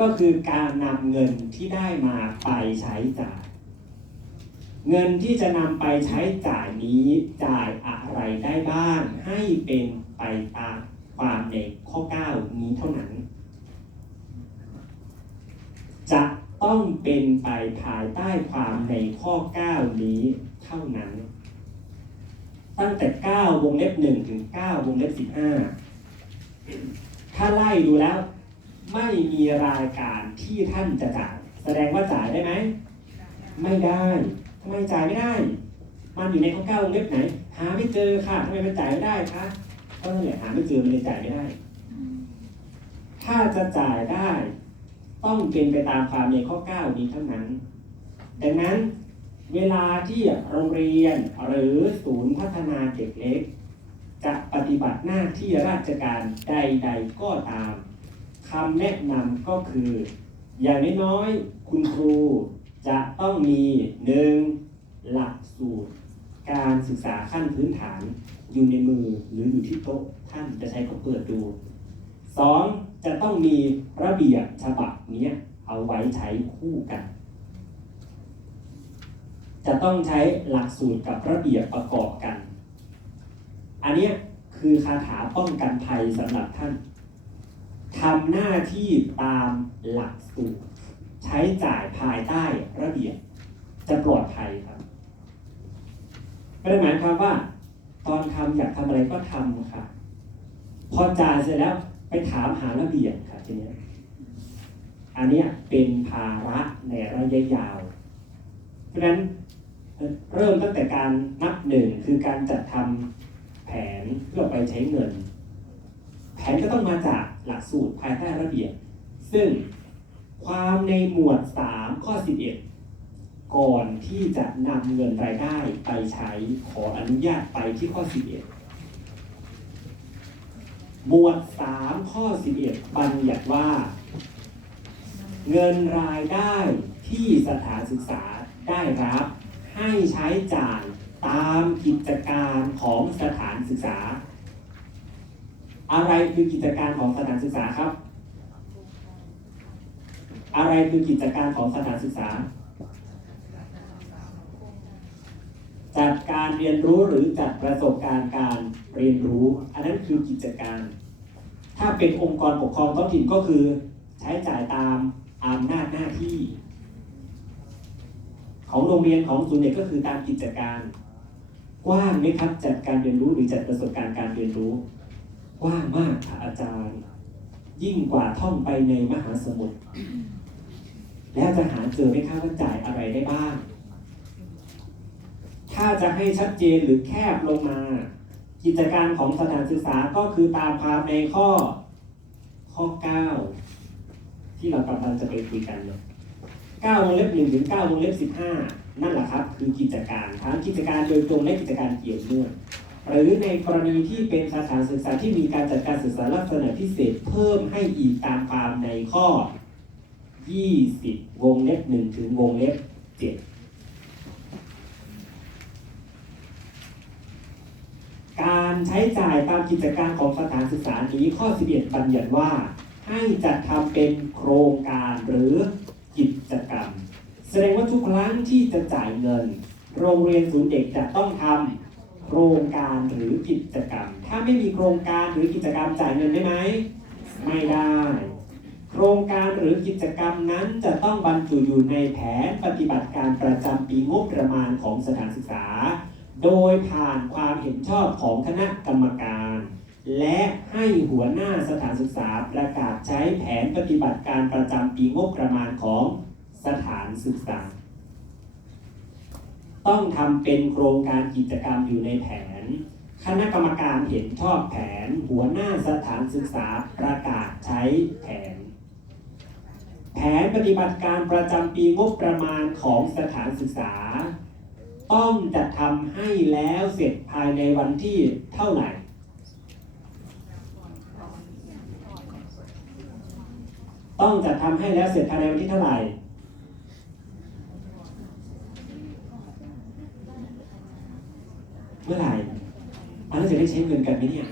ก็คือการนำเงินที่ได้มาไปใช้จ่าย เงินที่จะนำไปใช้จ่ายนี้จ่ายอะไรได้บ้าง ให้เป็นไปตามความในข้อ 9 นี้เท่านั้น จะต้องเป็นไปภายใต้ความในข้อ 9 นี้เท่านั้น ตั้งแต่ 9 วงเล็บ 1 ถึง 9 วงเล็บ 15 ถ้าไล่ดูแล้ว ไม่มีรายการที่ท่านจะจ่ายแสดงว่าจ่ายได้ไหม ไม่ได้ทำไมจ่ายไม่ได้ มันอยู่ในข้อ9วงเล็บไหน หาไม่เจอค่ะทำไมมันจ่ายไม่ได้คะก็นั่นแหละหาไม่เจอมันเลยจ่ายไม่ได้ ถ้าจะจ่ายได้ ต้องเป็นไปตามความในข้อ9นี้เท่านั้น ดังนั้นเวลาที่โรงเรียนหรือศูนย์พัฒนาเด็กเล็ก จะปฏิบัติหน้าที่ราชการใด ๆ ก็ตาม คำแนะนำก็คือ อย่างน้อยๆคุณครูจะต้องมีหนึ่งหลักสูตร การศึกษาขั้นพื้นฐานอยู่ในมือหรืออยู่ที่โต๊ะท่านจะใช้เขาเปิดดูสองจะต้องมีระเบียบฉบับนี้เอาไว้ใช้คู่กัน จะต้องใช้หลักสูตรกับระเบียบประกอบกัน อันนี้คือคาถาป้องกันภัยสำหรับท่าน ทำหน้าที่ตามหลักสูตรใช้จ่ายภายใต้ระเบียบจะปลอดภัยครับไม่ได้หมายความว่า ตอนทำอยากทำอะไรก็ทำค่ะ พอจ่ายเสร็จแล้วไปถามหาระเบียบค่ะทีนี้อันนี้เป็นภาระในระยะยาว เพราะฉะนั้นเริ่มตั้งแต่การนับหนึ่งคือการจัดทำแผนเพื่อไปใช้เงิน แผนก็ต้องมาจาก หลักสูตรภายใต้ระเบียบ ซึ่งความในหมวด 3 ข้อ 11 ก่อนที่จะนำเงินรายได้ไปใช้ขออนุญาตไปที่ข้อ 11 หมวด 3 ข้อ 11 บัญญัติว่า เงินรายได้ที่สถานศึกษาได้รับ ให้ใช้จ่ายตามกิจการของสถานศึกษา อะไรคือกิจการของสถานศึกษาครับ อะไรคือกิจการของสถานศึกษา จัดการเรียนรู้หรือจัดประสบการณ์การเรียนรู้ อันนั้นคือกิจการ ถ้าเป็นองค์กรปกครองท้องถิ่นก็คือใช้จ่ายตามอำนาจหน้าที่ ของโรงเรียนของศูนย์เด็กก็คือตามกิจการ กว้างไหมครับจัดการเรียนรู้หรือจัดประสบการณ์การเรียนรู้ กว้างมากค่ะอาจารย์ ยิ่งกว่าท่องไปในมหาสมุทรแล้วจะหาเจอไหมครับว่าจ่ายอะไรได้บ้าง ถ้าจะให้ชัดเจนหรือแคบลงมา กิจการของสถานศึกษาก็คือตามความในข้อข้อ 9 ที่เรากำลังจะไปคุยกันเลย9วงเล็บ1ถึง9วงเล็บ15 นั่นแหละครับ คือกิจการทั้งกิจการโดยตรงและกิจการเกี่ยวเนื่อง หรือในกรณีที่เป็นสถานศึกษาที่มีการจัดการศึกษาลักษณะพิเศษเพิ่มให้อีกตามความในข้อ 20 วงเล็บ1ถึงวงเล็บ7การใช้จ่ายตามกิจการของสถานศึกษานี้ข้อ 11 บัญญัติว่า ให้จัดทำเป็นโครงการหรือกิจกรรม แสดงว่าทุกครั้งที่จะจ่ายเงิน โรงเรียนศูนย์เด็กจะต้องทำ โครงการหรือกิจกรรม ถ้าไม่มีโครงการหรือกิจกรรมจ่ายเงินได้ไหม ไม่ได้ โครงการหรือกิจกรรมนั้นจะต้องบรรจุอยู่ในแผนปฏิบัติการประจำปีงบประมาณของสถานศึกษา โดยผ่านความเห็นชอบของคณะกรรมการ และให้หัวหน้าสถานศึกษาประกาศใช้แผนปฏิบัติการประจำปีงบประมาณของสถานศึกษา ต้องทำเป็นโครงการกิจกรรมอยู่ในแผน คณะกรรมการเห็นชอบแผน หัวหน้าสถานศึกษาประกาศใช้แผน แผนปฏิบัติการประจำปีงบประมาณของสถานศึกษา ต้องจัดทำให้แล้วเสร็จภายในวันที่เท่าไหร่ต้องจัดทำให้แล้วเสร็จภายในวันที่เท่าไหร่ เมื่อไหร่อันนั้นจะได้ใช้เงินกันไหมเนี่ย